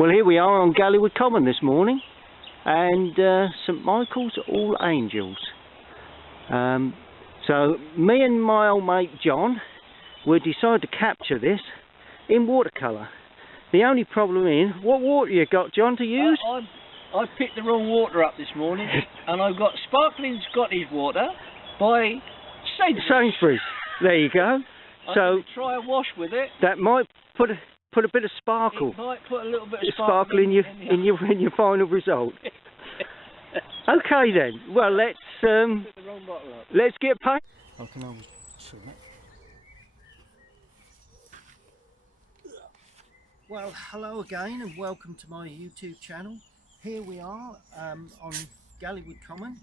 Well, here we are on Galleywood Common this morning, and St Michael's All Angels. So me and my old mate John, we decided to capture this in watercolour. The only problem is, what water you got, John, to use? I picked the wrong water up this morning, and I've got sparkling Scottish water by Sainsbury's. There you go. So try a wash with it. That might put a bit of sparkle. It might put a little bit of sparkle in your final result. Okay then. Well, let's get paint. I can always see that. Well, hello again and welcome to my YouTube channel. Here we are on Galleywood Common,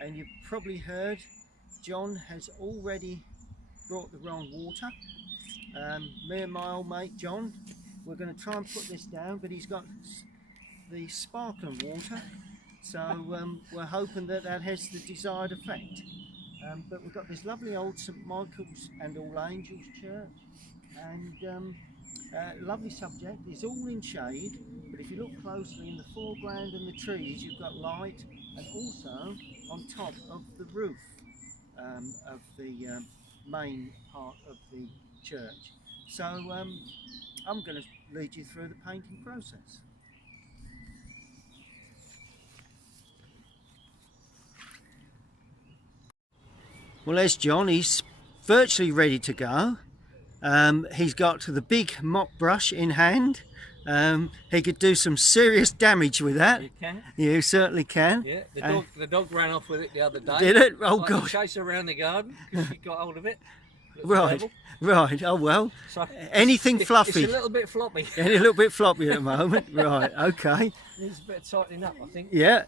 and you've probably heard John has already brought the wrong water. Me and my old mate John, we're going to try and put this down, but he's got the sparkling water, so we're hoping that has the desired effect. But we've got this lovely old St Michael's and All Angels church, and lovely subject. It's all in shade, but if you look closely in the foreground and the trees, you've got light, and also on top of the roof of the main part of the church. So I'm going to lead you through the painting process. Well, there's John. He's virtually ready to go. He's got the big mop brush in hand. He could do some serious damage with that. You can. You certainly can. Yeah, the dog ran off with it the other day. Did it? Oh, like God. Chase her around the garden because she got hold of it. Right. Oh well. So anything fluffy. It's a little bit floppy. A little bit floppy at the moment. Right. Okay. Needs a bit of tightening up, I think. Yeah.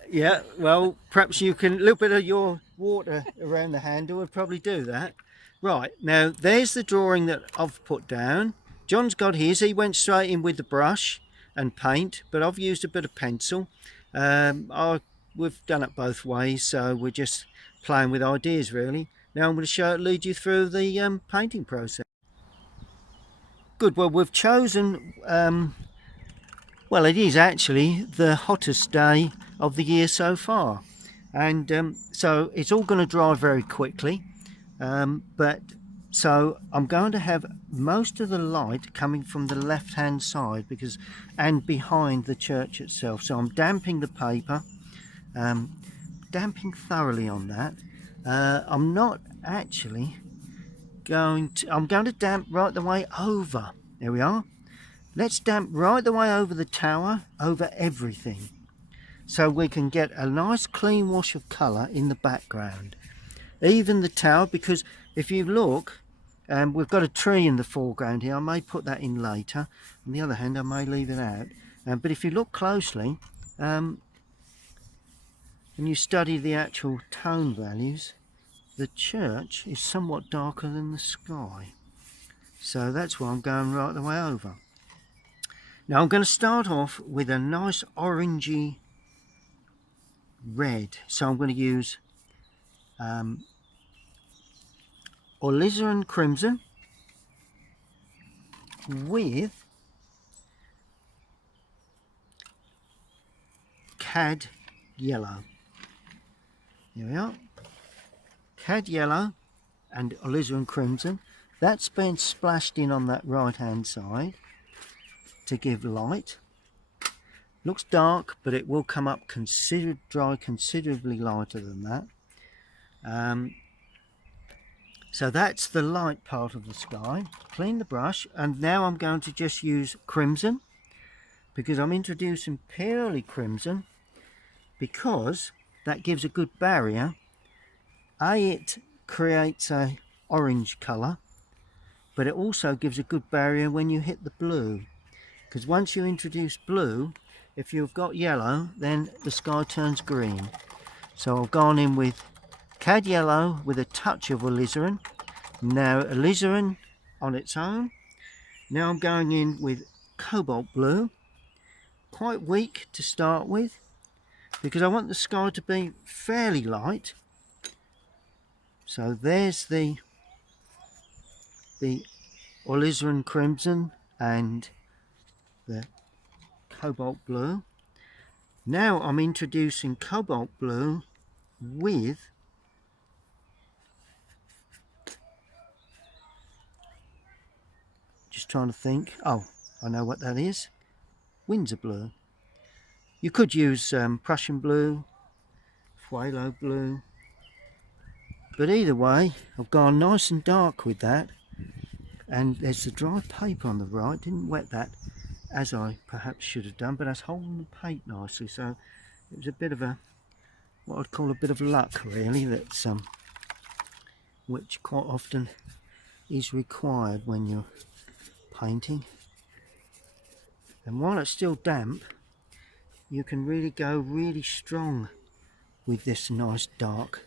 Well, perhaps you can. A little bit of your water around the handle would probably do that. Right. Now there's the drawing that I've put down. John's got his. He went straight in with the brush and paint, but I've used a bit of pencil. We've done it both ways, so we're just playing with ideas really. Now I'm going to lead you through the painting process. Good. Well, we've chosen, well, it is actually the hottest day of the year so far, and so it's all going to dry very quickly. So I'm going to have most of the light coming from the left hand side and behind the church itself. So I'm damping the paper, damping thoroughly on that. I'm not actually I'm going to damp right the way over. There we are. Let's damp right the way over the tower, over everything, so we can get a nice clean wash of colour in the background. Even the tower, because if you look, we've got a tree in the foreground here. I may put that in later. On the other hand, I may leave it out. But if you look closely, and you study the actual tone values, the church is somewhat darker than the sky. So that's why I'm going right the way over. Now I'm going to start off with a nice orangey red. So I'm going to use alizarin crimson with cad yellow. Here we are. Cad yellow and alizarin crimson. That's been splashed in on that right hand side to give light. Looks dark, but it will come up dry considerably lighter than that. So that's the light part of the sky. Clean the brush, and now I'm going to just use crimson, because I'm introducing purely crimson, because that gives a good barrier. It creates a orange colour, but it also gives a good barrier when you hit the blue, because once you introduce blue, if you've got yellow, then the sky turns green. So I've gone in with cad yellow with a touch of alizarin. Now alizarin on its own. Now I'm going in with cobalt blue, quite weak to start with, because I want the sky to be fairly light. So there's the alizarin crimson and the cobalt blue. Now I'm introducing cobalt blue with just trying to think. Oh, I know what that is. Windsor blue. You could use Prussian blue, phthalo blue, but either way I've gone nice and dark with that. And there's the dry paper on the right. Didn't wet that as I perhaps should have done, but that's holding the paint nicely, so it was a bit of a, what I'd call a bit of luck really, that's which quite often is required when you're painting. And while it's still damp, you can really go really strong with this nice dark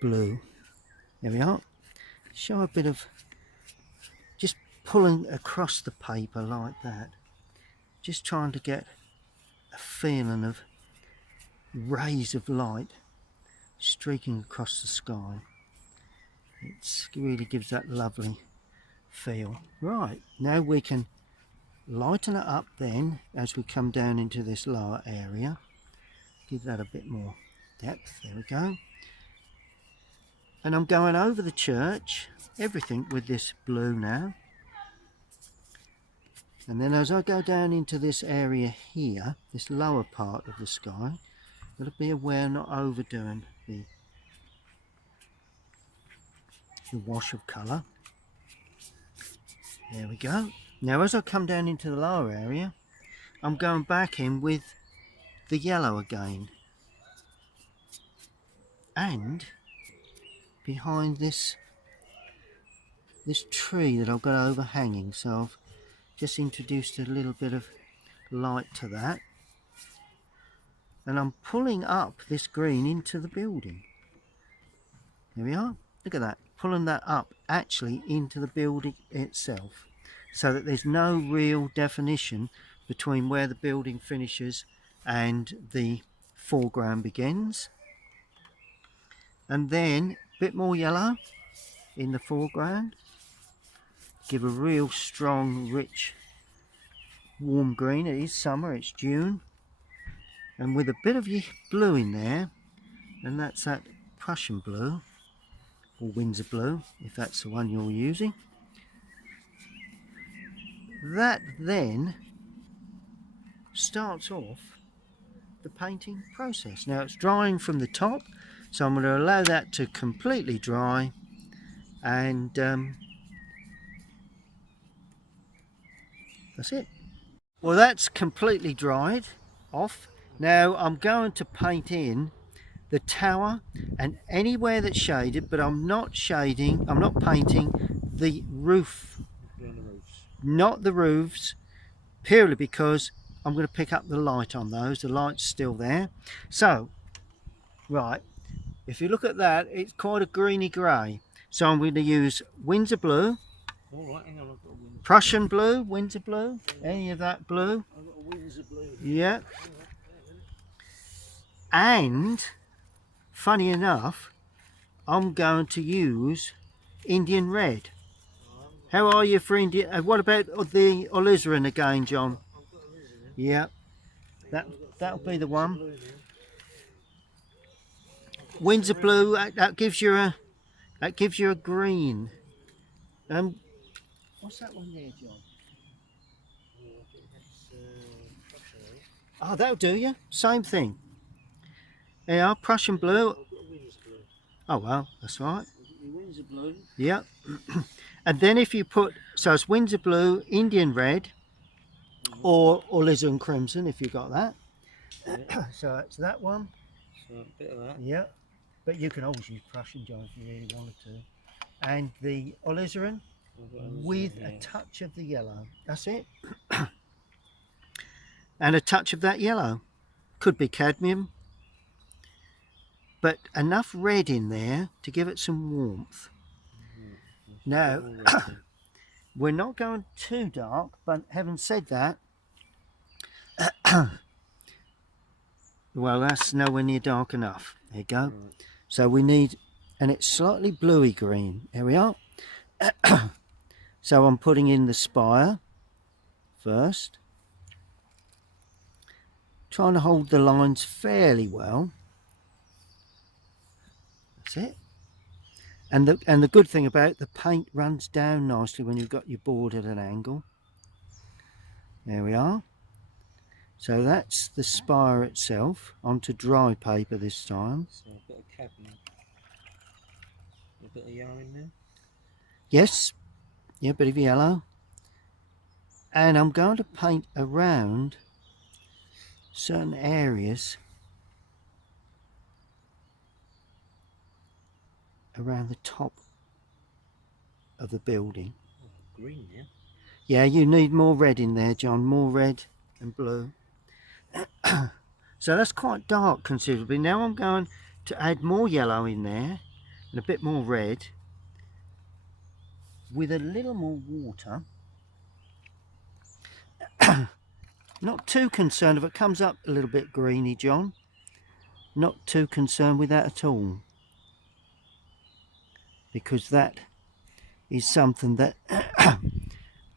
blue. There we are. Show a bit of just pulling across the paper like that, just trying to get a feeling of rays of light streaking across the sky. It really gives that lovely feel. Right, now we can lighten it up then as we come down into this lower area. Give that a bit more depth. There we go. And I'm going over the church, everything with this blue now. And then as I go down into this area here, this lower part of the sky, I've got to be aware not overdoing the wash of colour. There we go. Now as I come down into the lower area, I'm going back in with the yellow again. And behind this tree that I've got overhanging, so I've just introduced a little bit of light to that, and I'm pulling up this green into the building. There we are. Look at that, pulling that up actually into the building itself, so that there's no real definition between where the building finishes and the foreground begins. And then a bit more yellow in the foreground, give a real strong, rich, warm green. It is summer, it's June, and with a bit of blue in there, and that's that Prussian blue or Windsor blue, if that's the one you're using. That then starts off the painting process. Now it's drying from the top, so I'm going to allow that to completely dry, and that's it. Well, that's completely dried off. Now I'm going to paint in the tower and anywhere that's shaded, but I'm not painting the roof, not the roofs, purely because I'm going to pick up the light on those. The light's still there. So, right, if you look at that, it's quite a greeny grey. So I'm going to use Windsor blue, Prussian blue, Windsor blue, any of that blue. I've got a Windsor blue. Yeah. And, funny enough, I'm going to use Indian red. How are you for Indian? What about the alizarin again, John? Yeah, that'll be the one. Windsor blue, that gives you a green. What's that one there, John? Oh, that'll do you. Same thing. Yeah, Prussian blue. Oh well, that's right. Windsor blue. Yeah. And then if you put, so it's Windsor blue, Indian red, or alizarin crimson if you got that. Yeah. So it's that one. So a bit of that. Yeah. But you can always use Prussian, John, if you really wanted to. And the alizarin with a touch of the yellow. That's it. And a touch of that yellow. Could be cadmium. But enough red in there to give it some warmth. Now, we're not going too dark, but having said that, well, that's nowhere near dark enough. There you go. So we need, and it's slightly bluey green. There we are. So I'm putting in the spire first. trying to hold the lines fairly well. That's it. And the good thing about it, the paint runs down nicely when you've got your board at an angle. There we are. So that's the spire itself, onto dry paper this time. So a bit of cadmium. A bit of yellow in there. Yes, yeah, a bit of yellow. And I'm going to paint around certain areas around the top of the building. Oh, green now. Yeah, you need more red in there, John, more red and blue. So that's quite dark considerably. Now I'm going to add more yellow in there and a bit more red with a little more water. Not too concerned if it comes up a little bit greeny, John. Not too concerned with that at all, because that is something that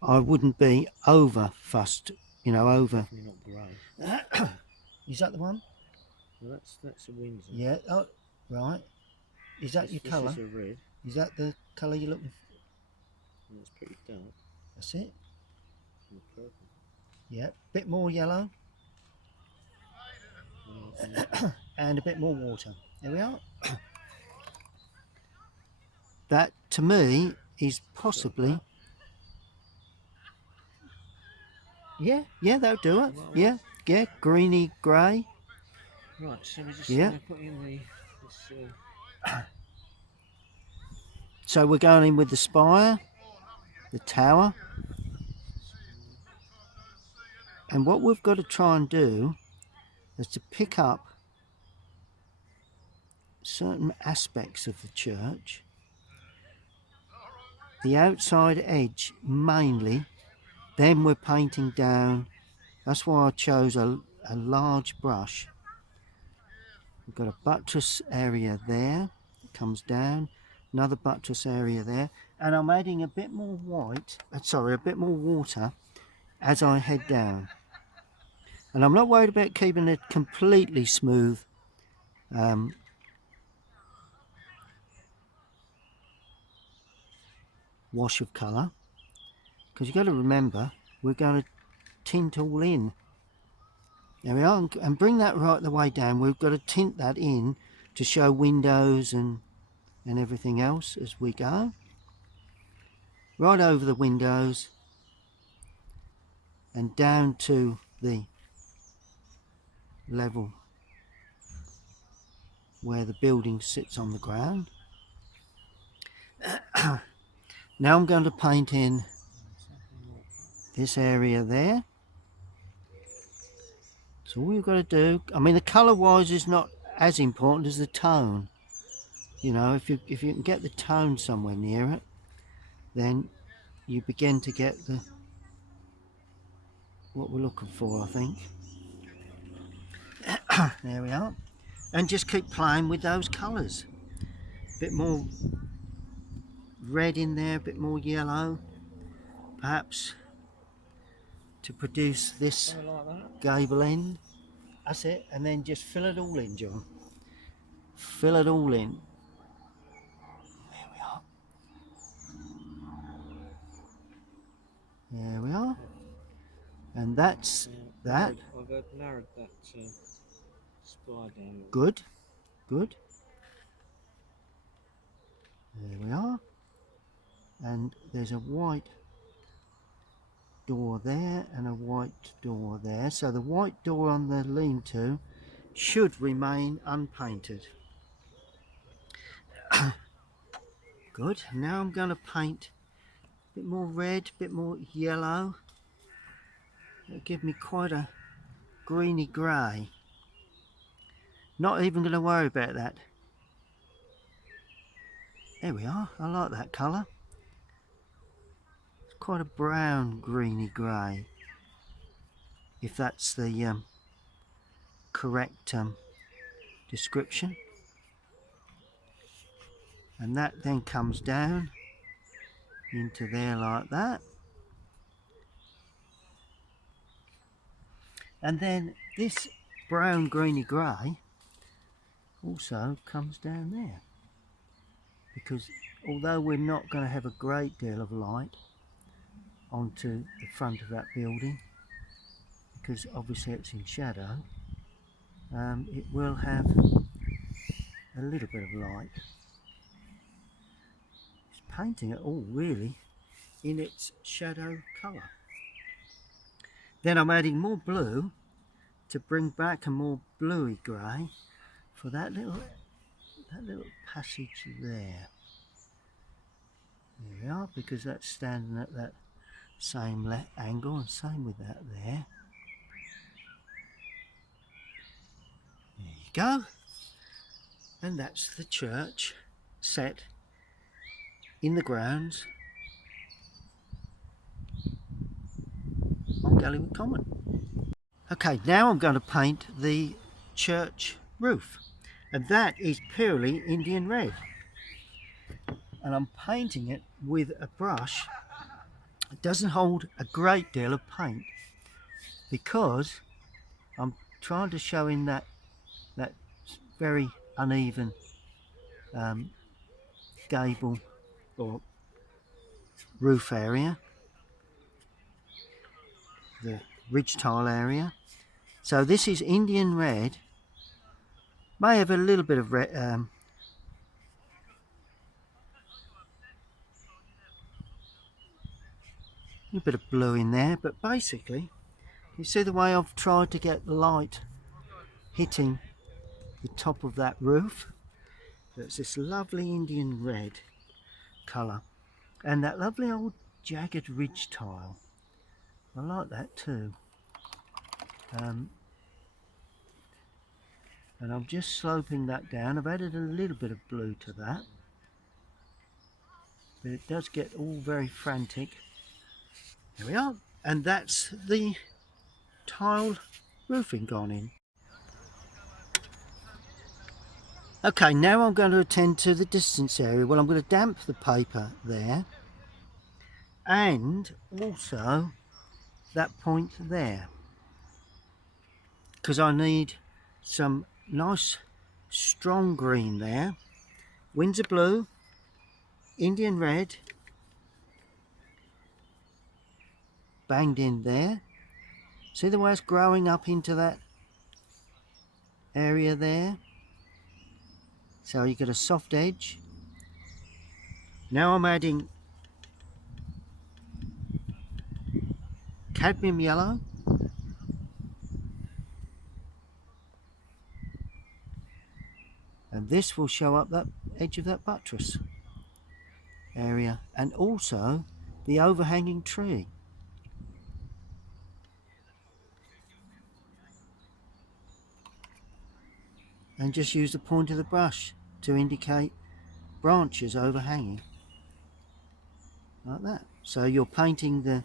I wouldn't be over fussed, you know, over. Definitely not grey. Is that the one? Well, that's a Windsor. Yeah. Oh, right. Is that your colour? This is a red. Is that the colour you're looking for? And it's pretty dark. That's it. And purple. Yeah. Bit more yellow. And a bit more water. There we are. That, to me, is possibly... Yeah, that'll do it. Yeah, greeny grey. Right, so we're just put in this. So we're going in with the spire, the tower, and what we've got to try and do is to pick up certain aspects of the church, the outside edge mainly. Then we're painting down. That's why I chose a large brush. We've got a buttress area there, it comes down, another buttress area there, and I'm adding a bit more a bit more water as I head down. And I'm not worried about keeping it completely smooth. Wash of colour, because you've got to remember we're going to tint all in. There we are, and bring that right the way down. We've got to tint that in to show windows and everything else as we go. Right over the windows and down to the level where the building sits on the ground. Now I'm going to paint in this area there. So all you've got to do, I mean, the colour wise is not as important as the tone. You know, if you can get the tone somewhere near it, then you begin to get what we're looking for, I think. There we are. And just keep playing with those colours. A bit more red in there, a bit more yellow, perhaps, to produce this gable end. That's it, and then just fill it all in, John. Fill it all in. There we are. There we are. And that's that. I've narrowed that spire down. Good. Good. There we are. And there's a white door there and a white door there. So the white door on the lean-to should remain unpainted. Good. Now I'm going to paint a bit more red, a bit more yellow. It'll give me quite a greeny grey. Not even going to worry about that. There we are. I like that colour. It's quite a brown greeny grey, if that's the correct description. And that then comes down into there like that. And then this brown greeny grey also comes down there, because although we're not going to have a great deal of light onto the front of that building, because obviously it's in shadow, it will have a little bit of light. It's painting it all really in its shadow colour. Then I'm adding more blue to bring back a more bluey grey for that little passage there. There we are, because that's standing at that same angle, and same with that there. There you go. And that's the church set in the grounds on Galleywood Common. Okay, now I'm going to paint the church roof, and that is purely Indian red, and I'm painting it with a brush. It doesn't hold a great deal of paint because I'm trying to show in that very uneven gable or roof area, the ridge tile area. So this is Indian red, may have a little bit of red, a little bit of blue in there, but basically you see the way I've tried to get the light hitting the top of that roof. So it's this lovely Indian red colour, and that lovely old jagged ridge tile. I like that too. And I'm just sloping that down. I've added a little bit of blue to that, but it does get all very frantic. There we are, and that's the tiled roofing gone in. Okay, now I'm going to attend to the distance area. Well, I'm going to damp the paper there, and also that point there, because I need some nice strong green there. Windsor blue, Indian red, banged in there. See the way it's growing up into that area there? So you get a soft edge. Now I'm adding cadmium yellow, and this will show up that edge of that buttress area, and also the overhanging tree. And just use the point of the brush to indicate branches overhanging, like that. So you're painting the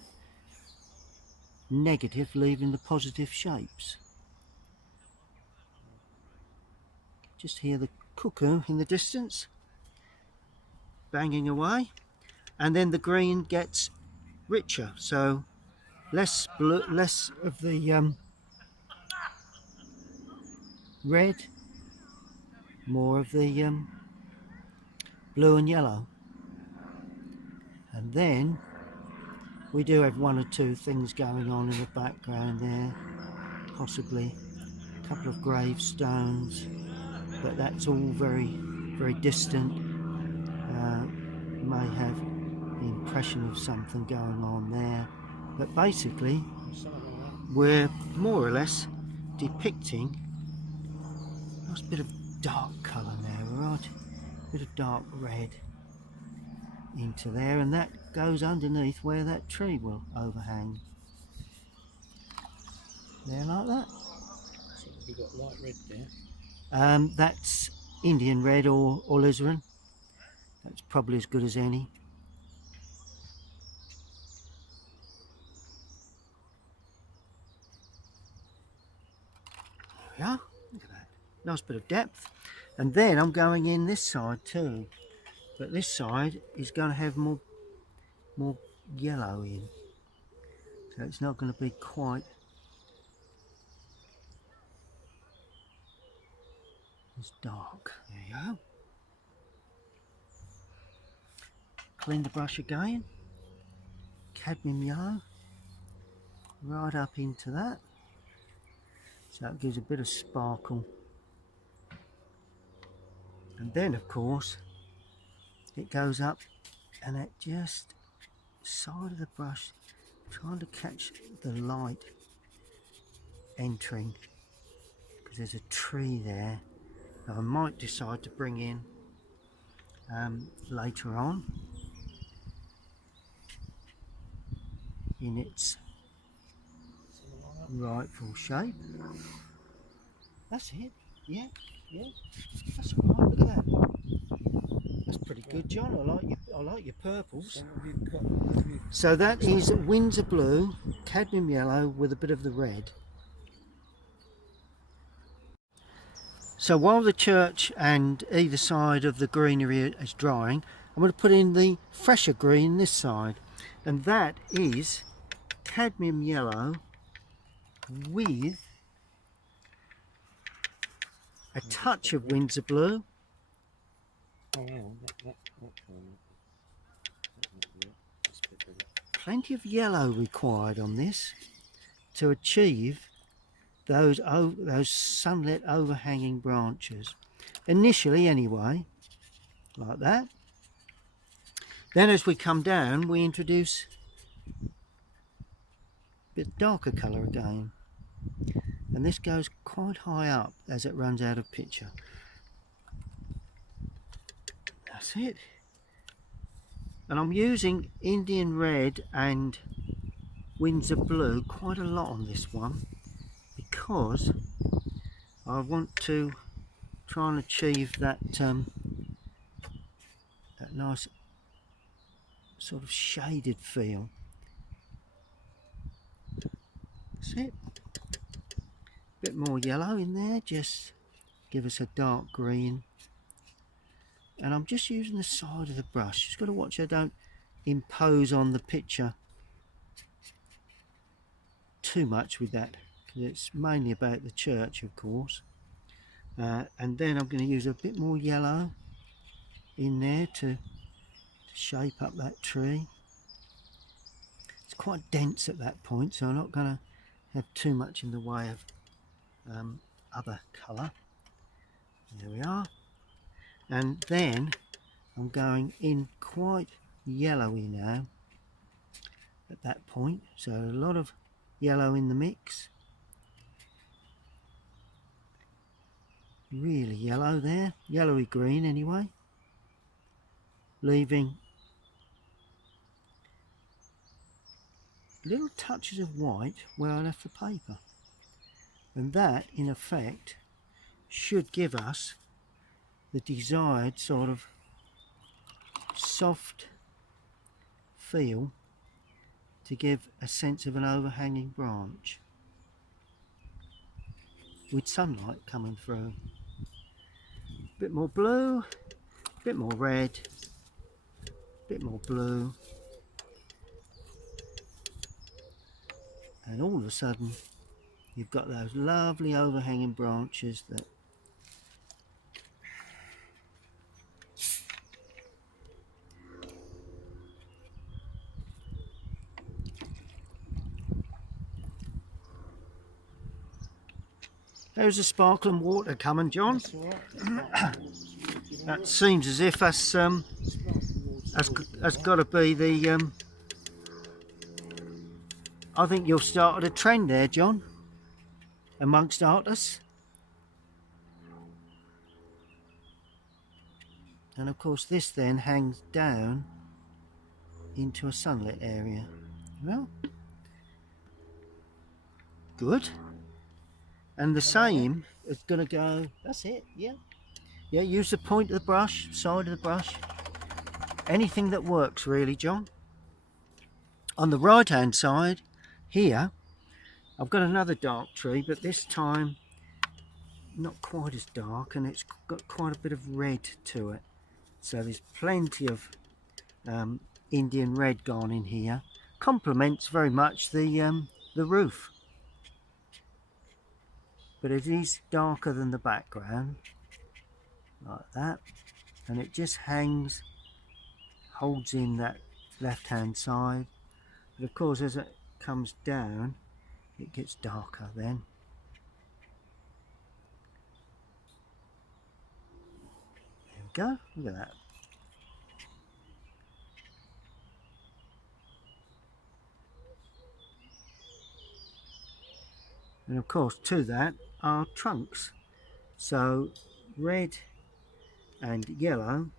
negative, leaving the positive shapes. Just hear the cuckoo in the distance banging away, and then the green gets richer, so less blue, less of the red, more of the blue and yellow. And then we do have one or two things going on in the background there, possibly a couple of gravestones, but that's all very, very distant. May have the impression of something going on there, but basically we're more or less depicting a nice bit of dark colour there, right? A bit of dark red into there, and that goes underneath where that tree will overhang. There, like that. So we've got light red there. That's Indian red or alizarin. That's probably as good as any. There we are. Look at that. Nice bit of depth. And then I'm going in this side too. But this side is going to have more yellow in. So it's not going to be quite It's dark. There you go. Clean the brush again. Cadmium yellow. Right up into that. So it gives a bit of sparkle. And then of course it goes up and at just side of the brush, trying to catch the light entering, because there's a tree there that I might decide to bring in later on in its rightful shape. That's it. Yeah, that's all right. Look at that. That's pretty good, John. I like your purples. So that is Windsor blue, cadmium yellow with a bit of the red. So while the church and either side of the greenery is drying, I'm going to put in the fresher green this side, and that is cadmium yellow with a touch of Windsor blue. Plenty of yellow required on this to achieve those sunlit overhanging branches. Initially anyway, like that. Then as we come down we introduce a bit darker colour again. And this goes quite high up as it runs out of picture. That's it. And I'm using Indian red and Windsor blue quite a lot on this one because I want to try and achieve that that nice sort of shaded feel. That's it. A bit more yellow in there, just give us a dark green. And I'm just using the side of the brush. Just got to watch I don't impose on the picture too much with that, because it's mainly about the church, of course. And then I'm going to use a bit more yellow in there to shape up that tree. It's quite dense at that point, so I'm not going to have too much in the way of other colour. There we are. And then I'm going in quite yellowy now at that point, so a lot of yellow in the mix, really yellow there, yellowy green anyway, leaving little touches of white where I left the paper, and that in effect should give us the desired sort of soft feel to give a sense of an overhanging branch with sunlight coming through. A bit more blue, a bit more red, a bit more blue, and all of a sudden you've got those lovely overhanging branches that there's a sparkling water coming, John. That seems as if that's got to be the I think you've started a trend there, John, amongst artists. And of course this then hangs down into a sunlit area. Well, good. And the same is going to go, that's it, yeah, use the point of the brush, side of the brush, anything that works really, John. On the right hand side here I've got another dark tree, but this time not quite as dark, and it's got quite a bit of red to it, so there's plenty of Indian red gone in here. Complements very much the roof, but it is darker than the background. like that, and it just hangs, holds in that left hand side, but of course as it comes down it gets darker then. There we go, look at that. And of course to that are trunks, so red and yellow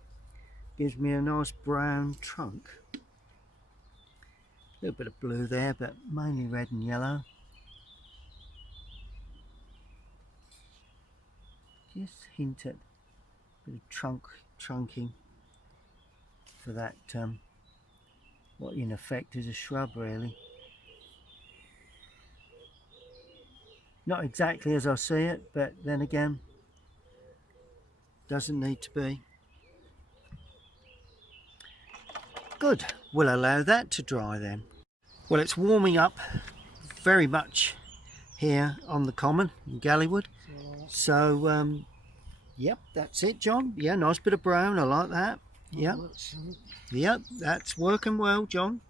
gives me a nice brown trunk. A little bit of blue there, but mainly red and yellow. Just hint at a bit of trunking for that, what in effect is a shrub really. Not exactly as I see it, but then again, doesn't need to be. Good, we'll allow that to dry then. Well, it's warming up very much here on the common in Galleywood. So, yep, that's it, John. Yeah, nice bit of brown, I like that. Yep, yep, that's working well, John.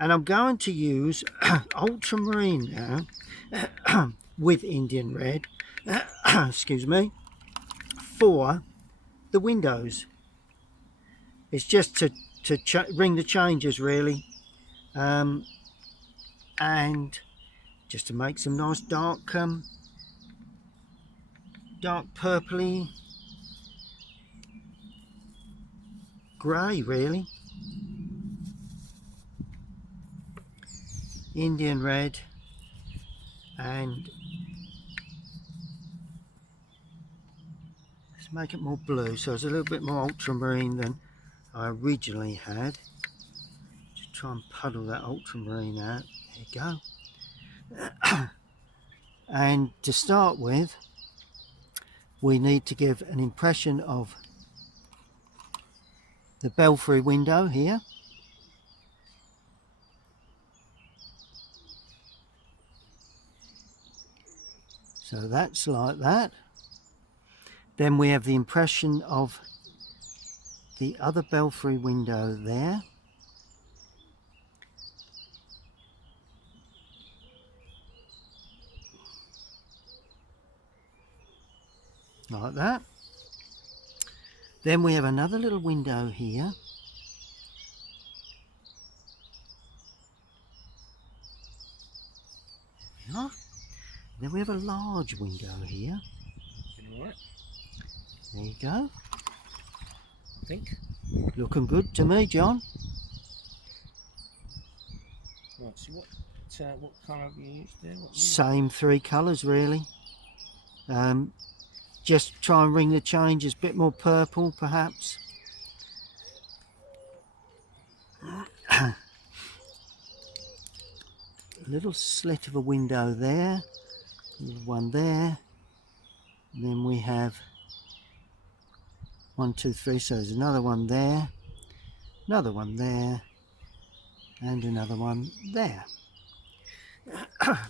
And I'm going to use ultramarine now with Indian red, excuse me, for the windows. It's just to bring the changes really, and just to make some nice dark purpley grey really. Indian red and let's make it more blue, so it's a little bit more ultramarine than I originally had. Just try and puddle that ultramarine out. There you go. And to start with, we need to give an impression of the belfry window here. So that's like that. Then we have the impression of the other belfry window there. Like that. Then we have another little window here. There we are. Then we have a large window here. Right. There you go. I think. Looking good to me, John. Right, so what colour have you used there? Same three colours really. Just try and ring the changes, a bit more purple perhaps. A little slit of a window there, one there, and then we have 1, 2, 3, so there's another one there, another one there, and another one there.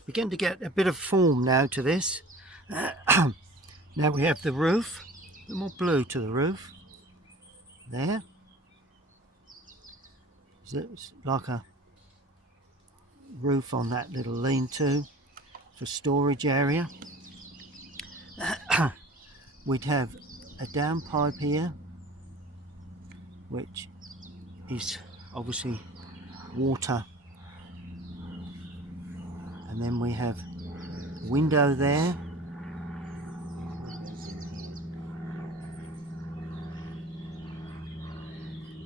Begin to get a bit of form now to this. Now we have the roof, a bit more blue to the roof, there. So it's like a roof on that little lean-to for storage area. We'd have a downpipe here, which is obviously water, and then we have a window there.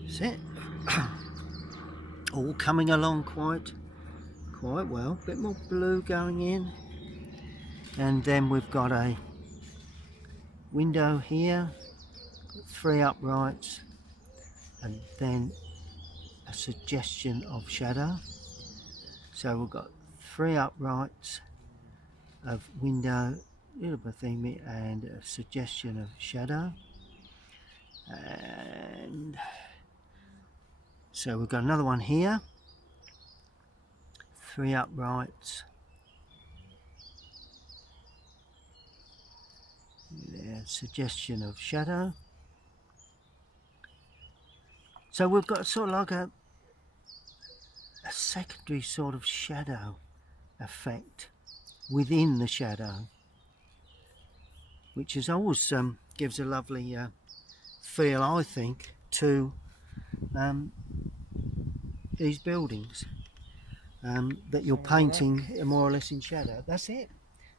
That's it. All coming along quite well. A bit more blue going in, and then we've got a window here, 3 uprights, and then a suggestion of shadow. So we've got 3 uprights of window, little bit thingy, and a suggestion of shadow. And so we've got another one here, 3 uprights. There Yeah, suggestion of shadow. So we've got sort of like a secondary sort of shadow effect within the shadow, which is always gives a lovely feel, I think, to these buildings that you're painting more or less in shadow. That's it.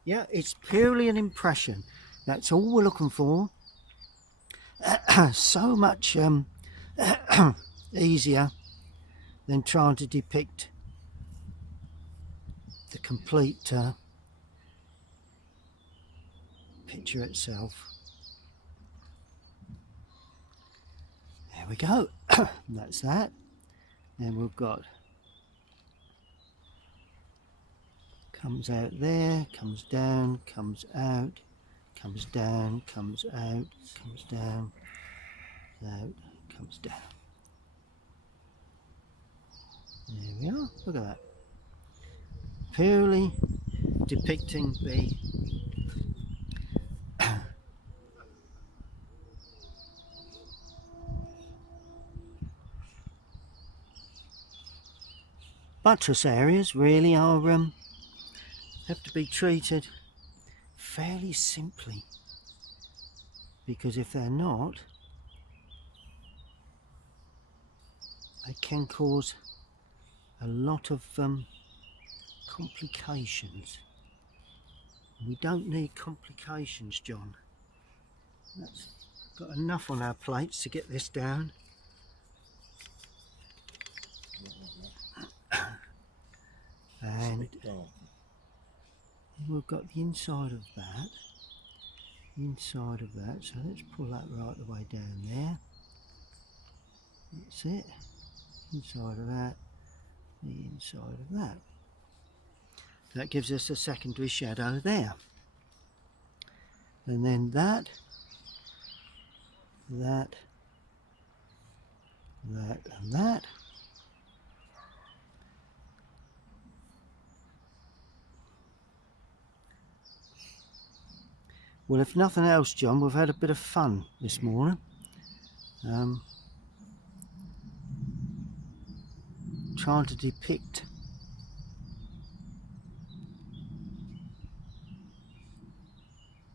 Yeah, it's purely an impression. That's all we're looking for. So much easier than trying to depict the complete picture itself. There we go. That's that. Then we've got comes out there, comes down, comes out, comes down, comes out, comes down, out, comes down. There we are. Look at that. Purely depicting the buttress areas really are have to be treated fairly simply, because if they're not, they can cause a lot of complications. We don't need complications, John. That's got enough on our plates to get this down. And we've got the inside of that, so let's pull that right the way down there. That's it. Inside of that, the inside of that. That gives us a secondary shadow there. And then that, and that. Well, if nothing else, John, we've had a bit of fun this morning. Trying to depict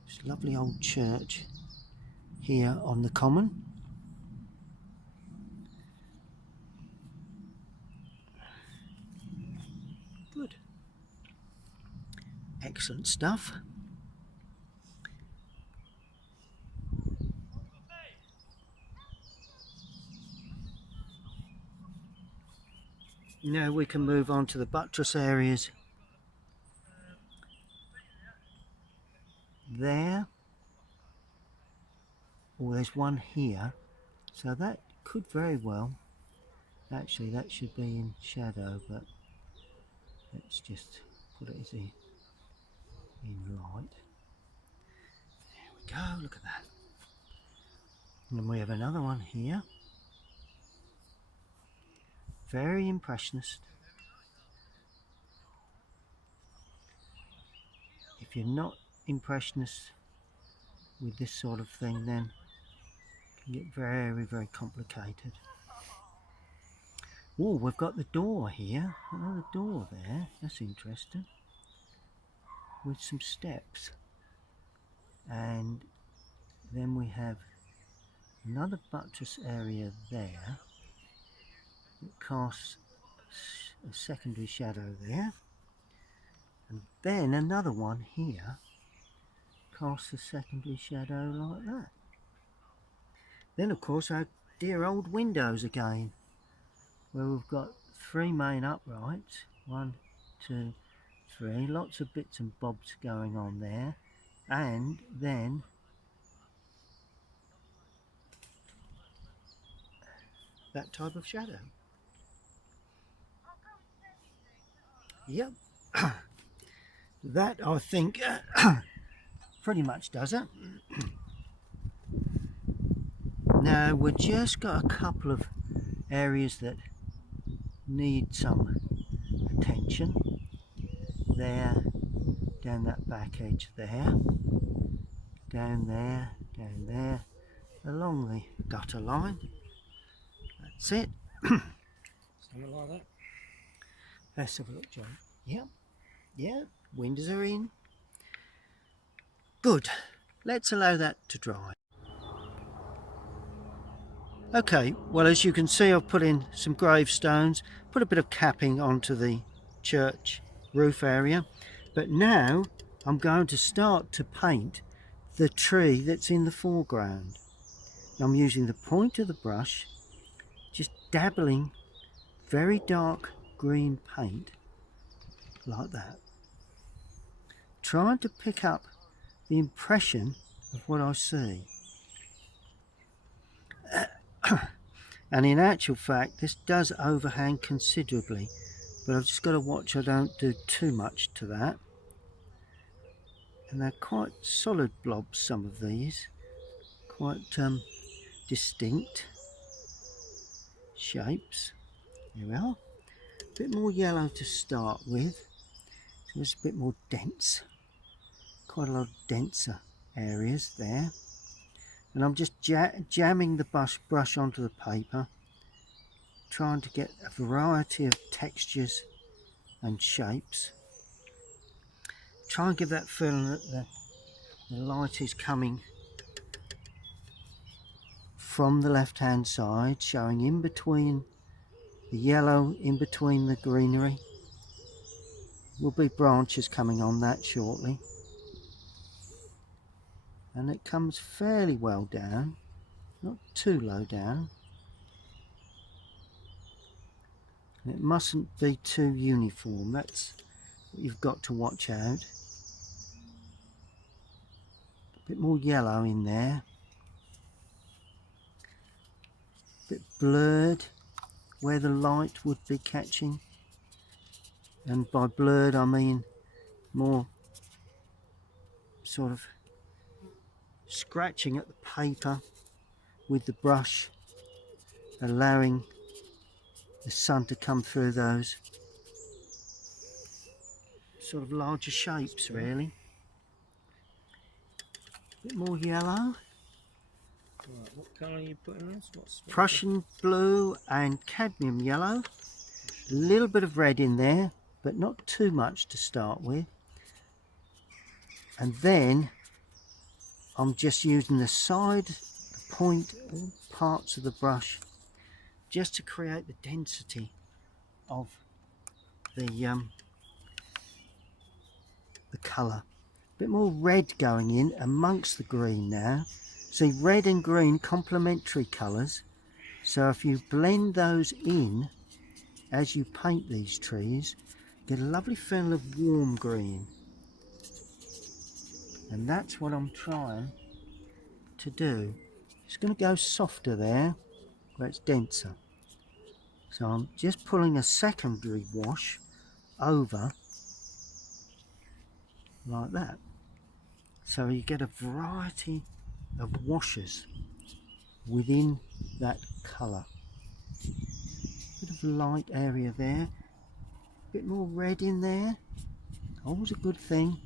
this lovely old church here on the common. Good. Excellent stuff. Now we can move on to the buttress areas there. Oh, there's one here, so that could very well, actually that should be in shadow, but let's just put it as in light. There we go, look at that. And then we have another one here. Very impressionist. If you're not impressionist with this sort of thing, then it can get very, very complicated. Oh, we've got the door here. Another door there. That's interesting. With some steps. And then we have another buttress area there. It casts a secondary shadow there, and then another one here casts a secondary shadow like that. Then of course our dear old windows again, where we've got three main uprights, 1, 2, 3, lots of bits and bobs going on there, and then that type of shadow. Yep, that I think pretty much does it. Now we've just got a couple of areas that need some attention. There, down that back edge there. down there, along the gutter line. That's it. Something like that. Let's have a look, John. Yep, yeah, windows are in. Good. Let's allow that to dry. Okay, well, as you can see, I've put in some gravestones, put a bit of capping onto the church roof area, but now I'm going to start to paint the tree that's in the foreground. I'm using the point of the brush, just dabbling very dark green paint like that, trying to pick up the impression of what I see. And in actual fact, this does overhang considerably, but I've just got to watch I don't do too much to that. And they're quite solid blobs, some of these, quite distinct shapes. Here we are. A bit more yellow to start with, so it's a bit more dense, quite a lot of denser areas there. And I'm just jamming the brush onto the paper, trying to get a variety of textures and shapes. Try and give that feeling that the light is coming from the left hand side, showing in between the yellow, in between the greenery. Will be branches coming on that shortly. And it comes fairly well down, not too low down. And it mustn't be too uniform, that's what you've got to watch out. A bit more yellow in there. A bit blurred where the light would be catching. And by blurred I mean more sort of scratching at the paper with the brush, allowing the sun to come through those sort of larger shapes really. A bit more yellow. Right, what colour are you putting in this? What's Prussian blue and cadmium yellow. A little bit of red in there, but not too much to start with. And then I'm just using the side, the point, all parts of the brush just to create the density of the colour. A bit more red going in amongst the green now. See, red and green complementary colours, so if you blend those in as you paint these trees, get a lovely feeling of warm green. And that's what I'm trying to do. It's going to go softer there where it's denser. So I'm just pulling a secondary wash over like that. So you get a variety of washes within that colour. Bit of light area there, a bit more red in there. Always a good thing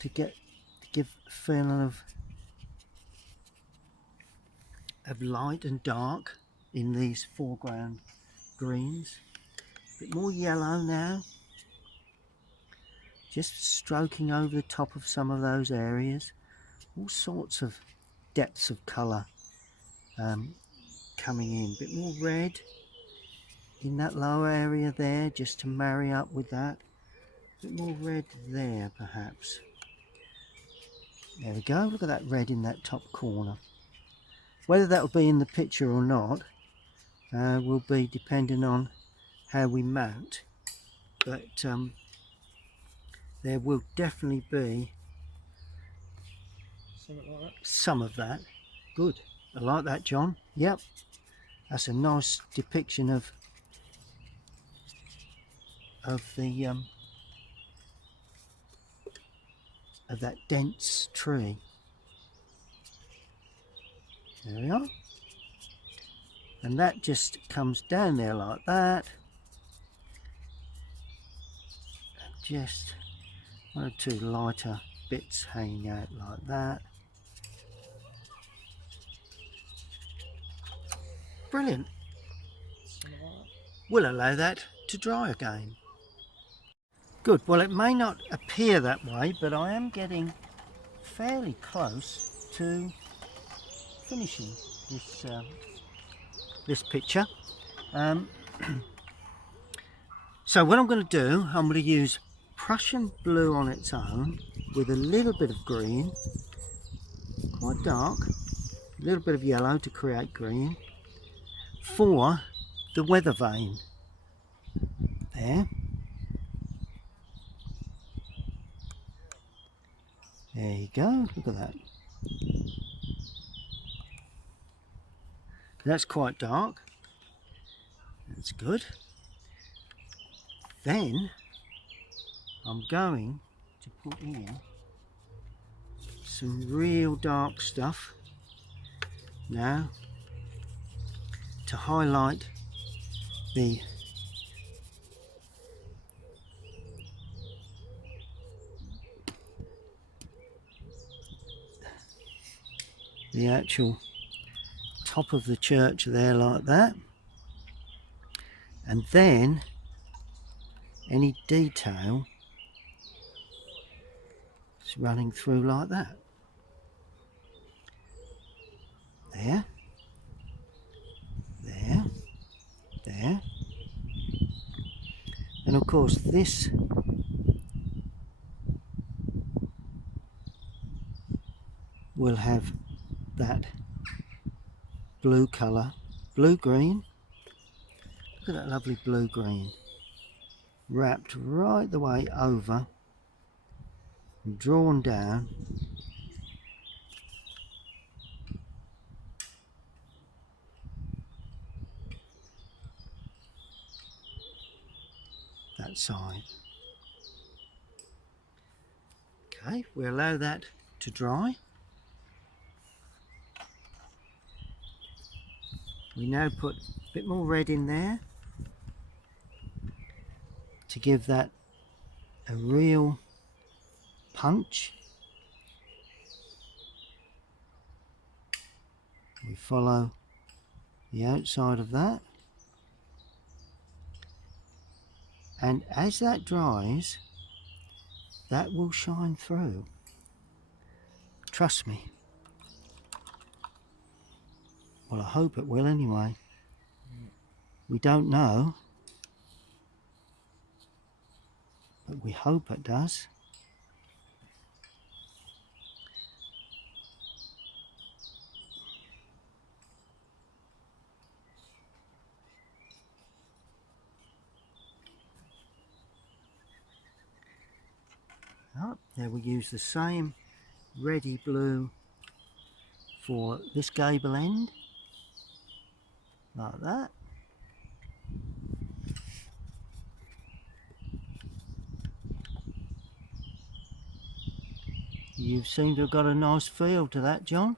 to give a feeling of light and dark in these foreground greens. A bit more yellow now, just stroking over the top of some of those areas. All sorts of depths of colour coming in. A bit more red in that lower area there, just to marry up with that. A bit more red there perhaps. There we go, look at that red in that top corner. Whether that will be in the picture or not will be depending on how we mount, but there will definitely be something like that? Some of that. Good, I like that, John. Yep, that's a nice depiction of the of that dense tree. There we are. And that just comes down there like that. And just one or two lighter bits hanging out like that. brilliant. Something like that. We'll allow that to dry again. Good. Well, it may not appear that way, but I am getting fairly close to finishing this picture. So what I'm going to do, I'm going to use Prussian blue on its own with a little bit of green, quite dark, a little bit of yellow to create green for the weather vane. There. There you go, look at that. That's quite dark. That's good. Then I'm going to put in some real dark stuff now to highlight the actual top of the church there, like that, and then any detail is running through like that. There, there, there, and of course this will have that blue colour, blue-green. Look at that lovely blue-green, wrapped right the way over and drawn down. That side. Okay, we allow that to dry. We now put a bit more red in there to give that a real punch. We follow the outside of that, and as that dries, that will shine through. Trust me. Well, I hope it will anyway. We don't know, but we hope it does. Oh, there we use the same reddy blue for this gable end, like that. You seem to have got a nice feel to that, John.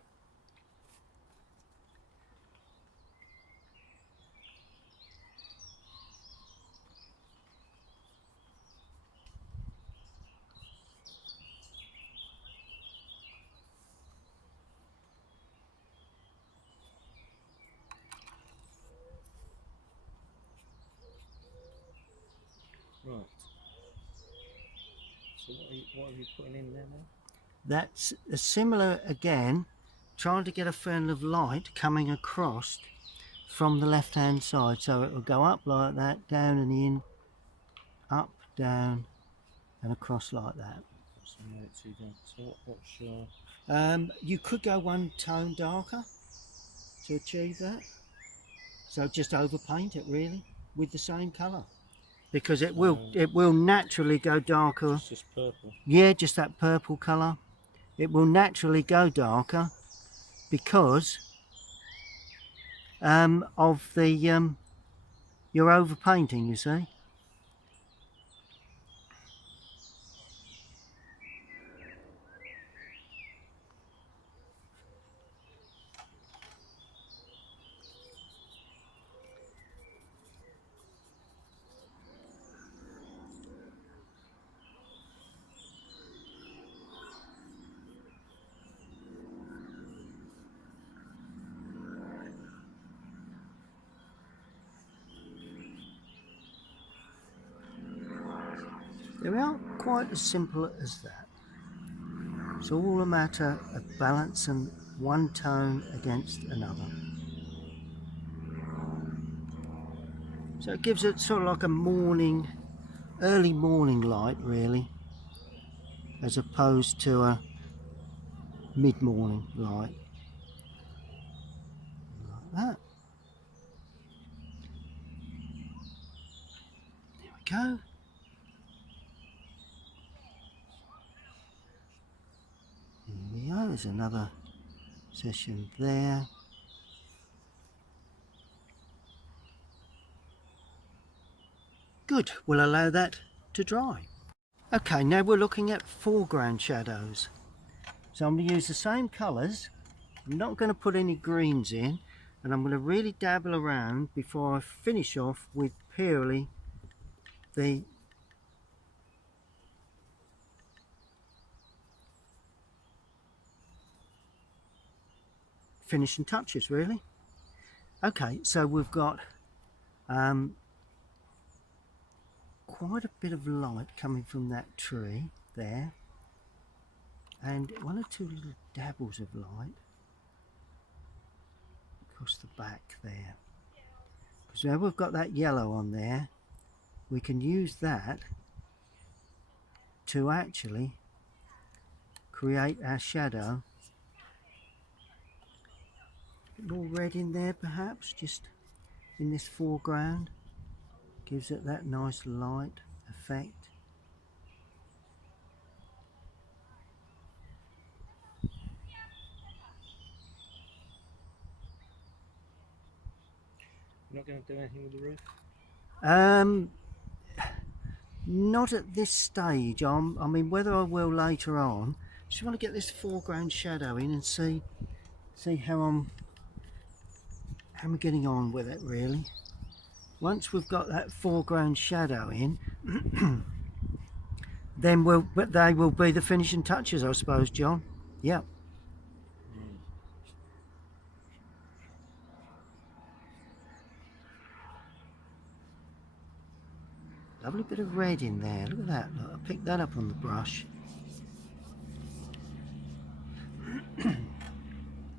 Right. So what are you putting in there now? That's a similar again, trying to get a film of light coming across from the left hand side, so it will go up like that, down and in, up, down and across like that. So what's your... You could go one tone darker to achieve that, so just overpaint it really with the same colour, because it will naturally go darker. It's just purple. Yeah, just that purple colour. It will naturally go darker because of the you're overpainting, you see. There we are, quite as simple as that. It's all a matter of balancing one tone against another. So it gives it sort of like a morning, early morning light really, as opposed to a mid-morning light. Like that. There we go. There we go, there's another session there. Good, we'll allow that to dry. Okay, now we're looking at foreground shadows. So I'm going to use the same colours. I'm not going to put any greens in, and I'm going to really dabble around before I finish off with purely the finishing touches really. Okay, so we've got quite a bit of light coming from that tree there, and one or two little dabbles of light across the back there. Because now we've got that yellow on there, we can use that to actually create our shadow. A bit more red in there perhaps, just in this foreground, gives it that nice light effect. You're not going to do anything with the roof? Not at this stage. I mean, whether I will later on. Just want to get this foreground shadow in and see how I'm getting on with it really. Once we've got that foreground shadow in, then they will be the finishing touches, I suppose, John. Yeah. Lovely bit of red in there. Look at that. Look, I picked that up on the brush.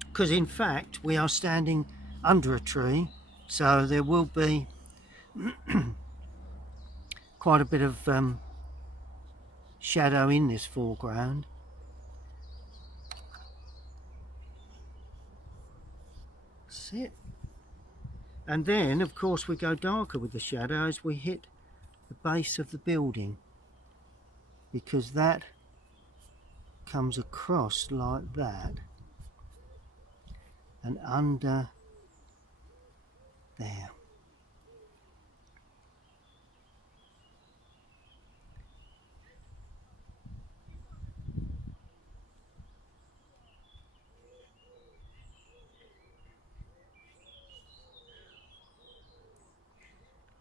Because in fact we are standing under a tree, so there will be quite a bit of shadow in this foreground. That's it. And then of course we go darker with the shadow as we hit the base of the building, because that comes across like that and under there.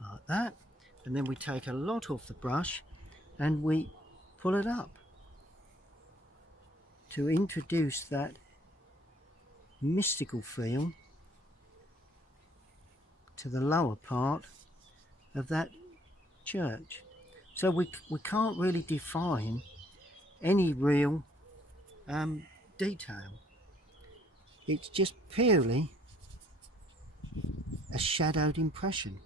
Like that. And then we take a lot off the brush and we pull it up to introduce that mystical feel to the lower part of that church. So we can't really define any real detail. It's just purely a shadowed impression.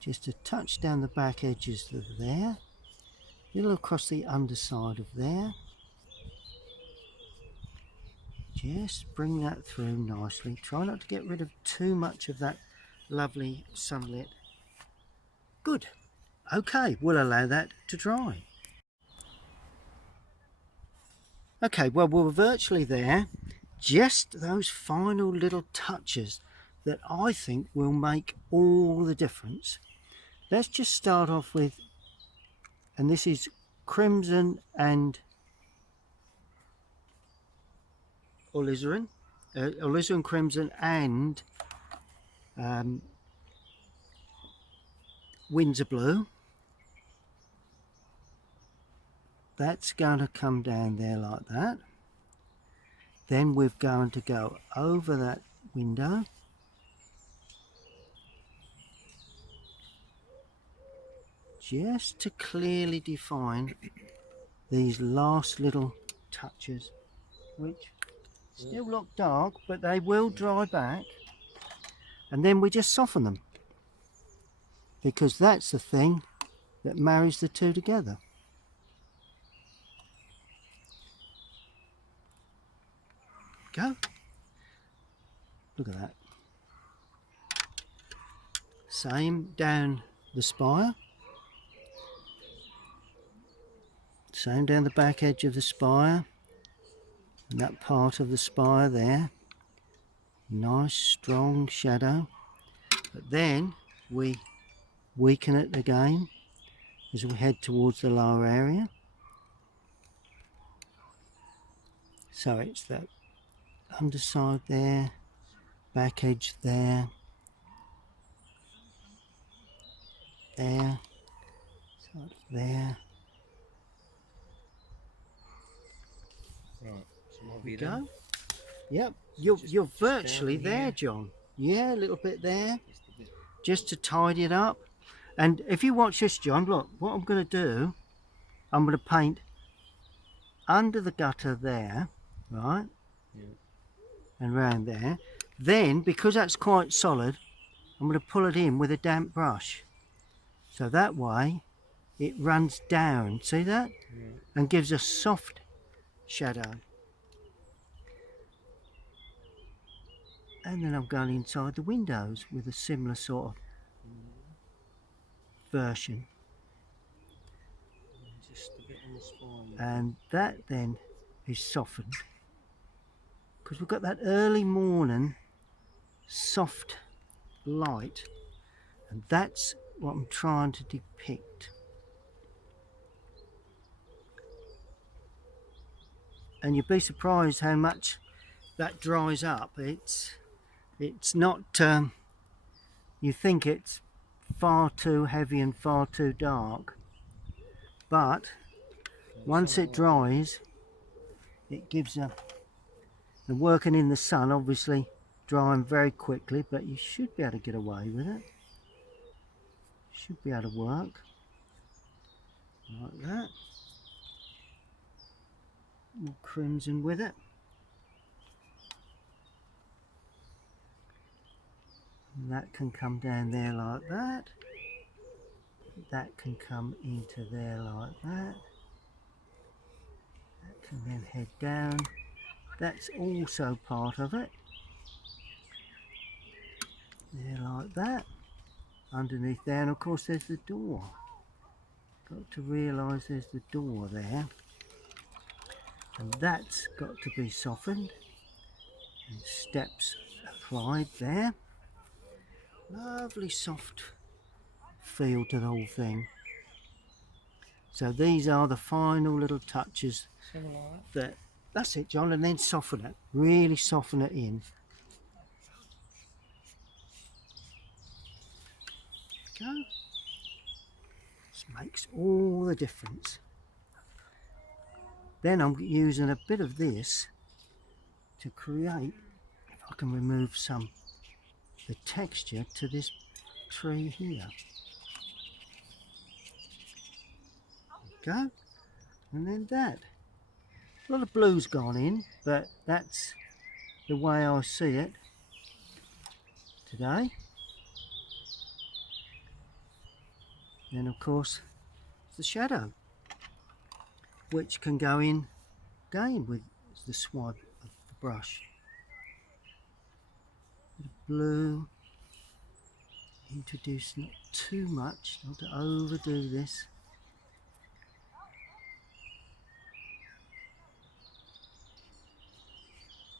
Just a touch down the back edges of there, a little across the underside of there. Just bring that through nicely. Try not to get rid of too much of that lovely sunlit. Good. Okay, we'll allow that to dry. Okay, well, we're virtually there. Just those final little touches that I think will make all the difference. Let's just start off with, and this is crimson and alizarin, alizarin crimson and Windsor blue. That's going to come down there like that. Then we're going to go over that window just to clearly define these last little touches, which still look dark, but they will dry back, and then we just soften them, because that's the thing that marries the two together. Go. Look at that. Same down the spire. Same down the back edge of the spire. And that part of the spire there. Nice strong shadow. But then we weaken it again as we head towards the lower area. So it's that underside there, back edge there, there, side there. Right, so what have We you go. done? Yep, you're Just virtually down there, here. John. Yeah, a little bit there, Just a bit. just to tidy it up. And if you watch this, John, look, what I'm going to do, I'm going to paint under the gutter there, right? Yeah. And round there. Then, because that's quite solid, I'm going to pull it in with a damp brush. So that way, it runs down, see that? Yeah. And gives a soft shadow. And then I'm going inside the windows with a similar sort of version. Just a bit on the spine. And that then is softened, because we've got that early morning soft light, and that's what I'm trying to depict. And you'd be surprised how much that dries up. It's not, you think it's far too heavy and far too dark, but once it dries, it gives a, and working in the sun, obviously drying very quickly, but you should be able to get away with it. Should be able to work like that. More crimson with it. And that can come down there like that. That can come into there like that. That can then head down. That's also part of it. There like that. Underneath there, and of course there's the door. Got to realise there's the door there. And that's got to be softened. And steps applied there. Lovely soft feel to the whole thing. So these are the final little touches Something like that. that's it, John, and then soften it. Really soften it in. Go. This makes all the difference. Then I'm using a bit of this to create, if I can remove some, the texture to this tree here. Go. And then that. A lot of blue's gone in, but that's the way I see it today. Then of course the shadow, which can go in again with the swipe of the brush. Bit of blue, introduce not too much, not to overdo this.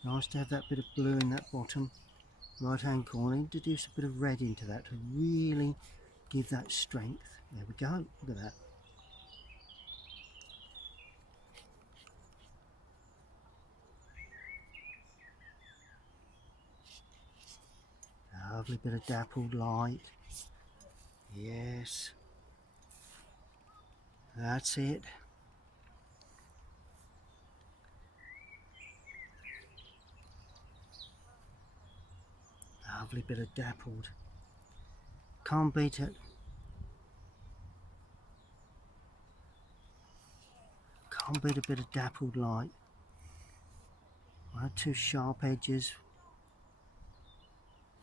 Nice to have that bit of blue in that bottom right hand corner. Introduce a bit of red into that to really give that strength. There we go, look at that. Lovely bit of dappled light. Yes. That's it. Lovely bit of dappled. Can't beat it. one bit, a bit of dappled light. One or two sharp edges.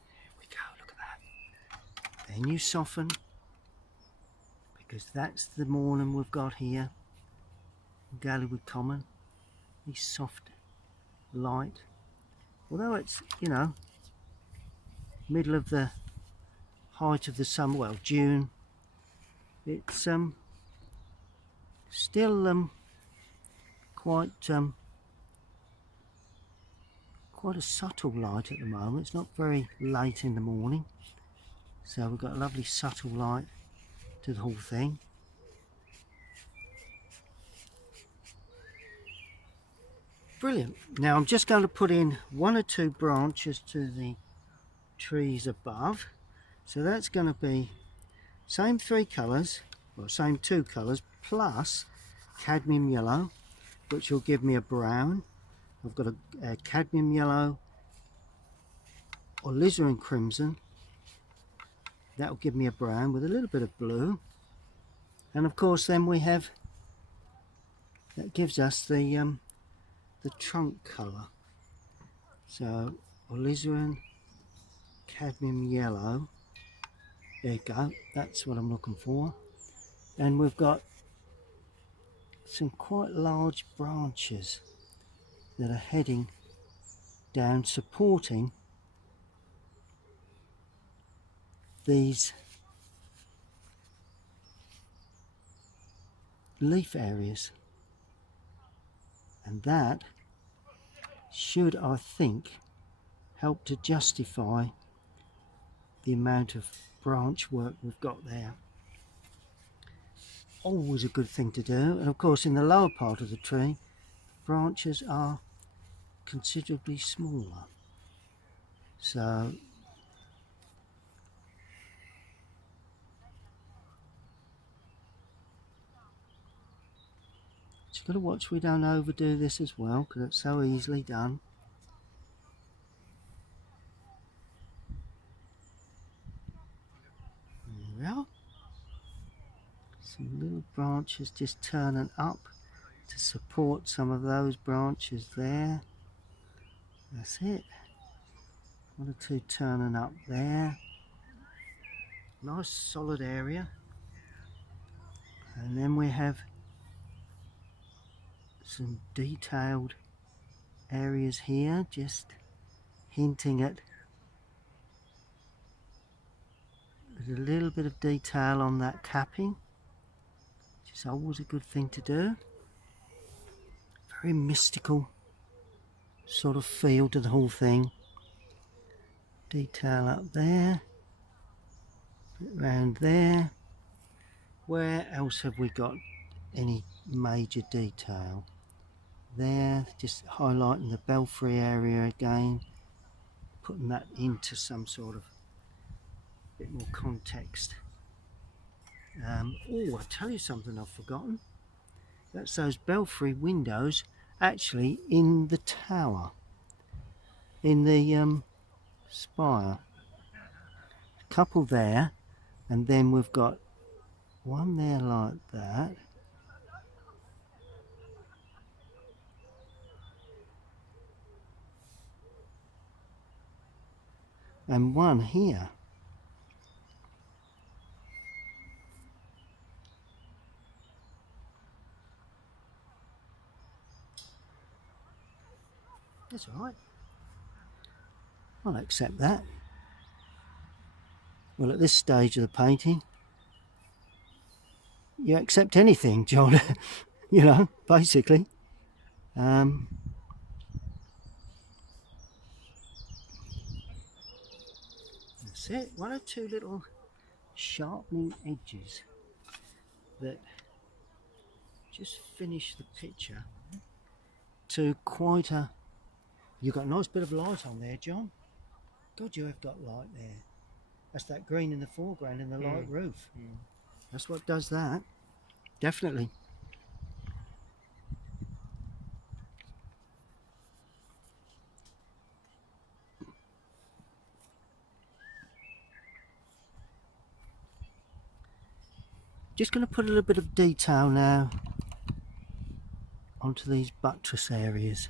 There we go, look at that. Then you soften, because that's the morning we've got here. Galleywood Common. These soft light. Although it's, you know, middle of the height of the summer, well, June, it's still quite quite a subtle light at the moment. It's not very late in the morning, so we've got a lovely subtle light to the whole thing. Brilliant. Now I'm just going to put in one or two branches to the trees above, so that's going to be same three colours, well, same two colours, plus cadmium yellow, which will give me a brown. I've got a cadmium yellow, alizarin crimson, that will give me a brown with a little bit of blue, and of course then we have, that gives us the trunk colour. So alizarin, cadmium yellow, there you go, that's what I'm looking for. And we've got some quite large branches that are heading down, supporting these leaf areas, and that should, I think, help to justify the amount of branch work we've got there. Always a good thing to do. And of course in the lower part of the tree, branches are considerably smaller, so just got to watch we don't overdo this as well, because it's so easily done. There we are. Some little branches just turning up to support some of those branches there. That's it. One or two turning up there. Nice solid area. And then we have some detailed areas here, just hinting at a little bit of detail on that capping, which is always a good thing to do. Very mystical sort of feel to the whole thing. Detail up there, bit around there. Where else have we got any major detail? There, just highlighting the belfry area again, putting that into some sort of bit more context. Oh, I'll tell you something I've forgotten. That's those belfry windows actually in the tower, in the spire. A couple there, and then we've got one there like that. And one here. That's all right. I'll accept that. Well, at this stage of the painting, you accept anything, John. You know, basically. That's it. One or two little sharpening edges that just finish the picture to quite a... You've got a nice bit of light on there, John. God, you have got light there. That's that green in the foreground and the light roof. That's what does that. Definitely. Just going to put a little bit of detail now onto these buttress areas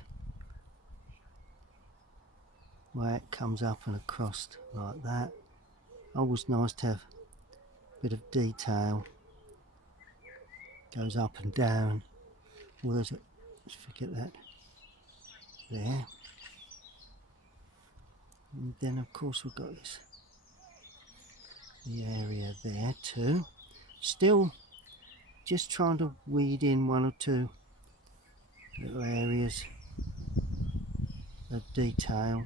where it comes up and across like that. Always nice to have a bit of detail. Goes up and down. Well, there's a, let's forget that. There. And then of course we've got this, the area there too. Still just trying to weed in one or two little areas of detail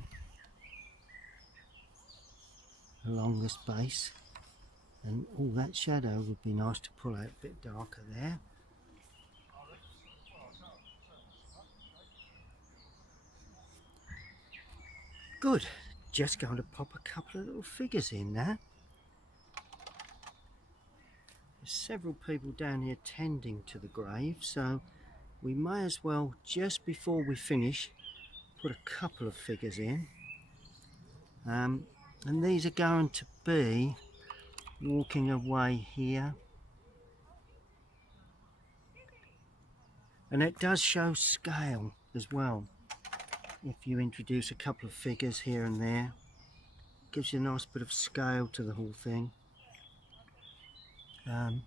along this base. And all that shadow would be nice to pull out a bit darker there. Good. Just going to pop a couple of little figures in now. There's several people down here tending to the grave, so we may as well, just before we finish, put a couple of figures in. And these are going to be walking away here. And it does show scale as well. If you introduce a couple of figures here and there, it gives you a nice bit of scale to the whole thing. And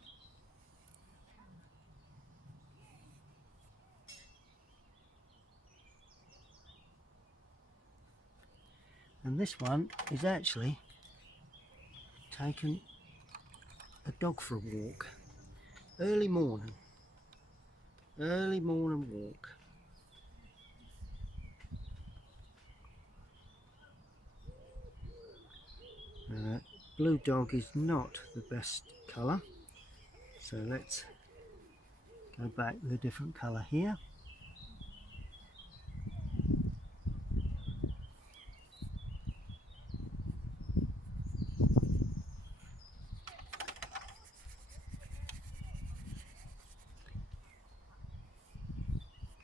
this one is actually taken a dog for a walk. Early morning walk. Blue dog is not the best colour, so let's go back with a different colour here.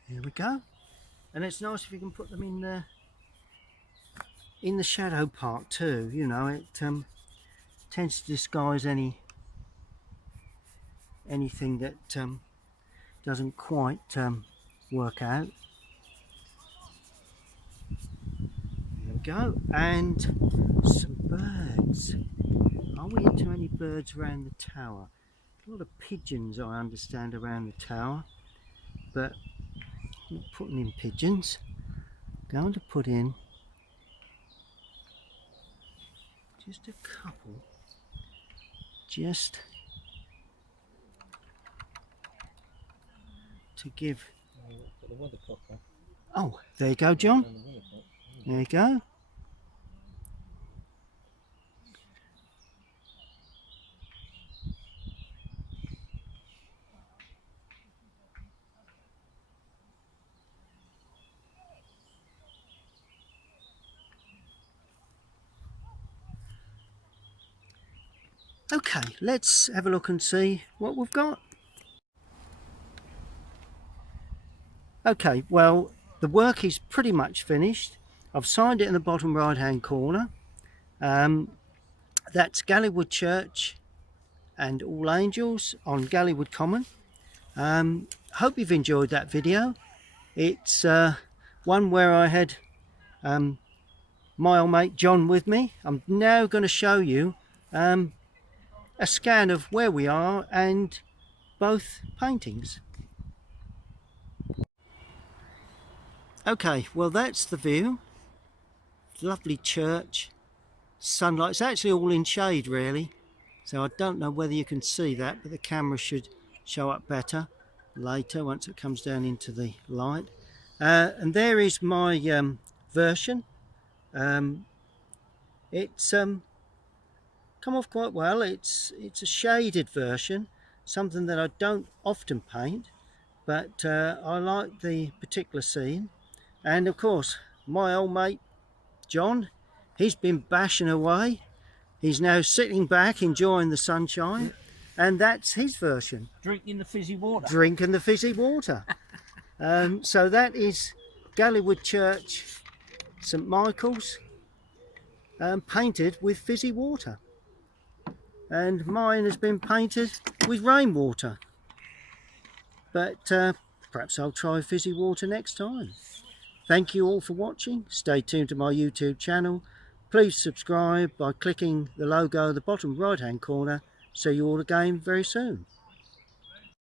There we go. And it's nice if you can put them in the shadow part too. You know, it tends to disguise anything that doesn't quite work out. There we go. And some birds. Are we into any birds around the tower? A lot of pigeons, I understand, around the tower, but I'm not putting in pigeons. I'm going to put in just a couple, just to give. Oh, there you go, John. There you go. Okay, let's have a look and see what we've got. Okay, well, the work is pretty much finished. I've signed it in the bottom right hand corner. That's Galleywood Church and All Angels on Galleywood Common. Hope you've enjoyed that video. It's one where I had my old mate John with me. I'm now going to show you a scan of where we are and both paintings. Okay, well, that's the view. Lovely church, sunlight. It's actually all in shade really, so I don't know whether you can see that, but the camera should show up better later once it comes down into the light. And there is my version. It's come off quite well. It's a shaded version, something that I don't often paint, but I like the particular scene. And of course my old mate John, he's been bashing away. He's now sitting back enjoying the sunshine, and that's his version. Drinking the fizzy water. Drinking the fizzy water. So that is Galleywood Church, St Michael's, painted with fizzy water. And mine has been painted with rainwater. But perhaps I'll try fizzy water next time. Thank you all for watching. Stay tuned to my YouTube channel. Please subscribe by clicking the logo at the bottom right hand corner. See you all again very soon.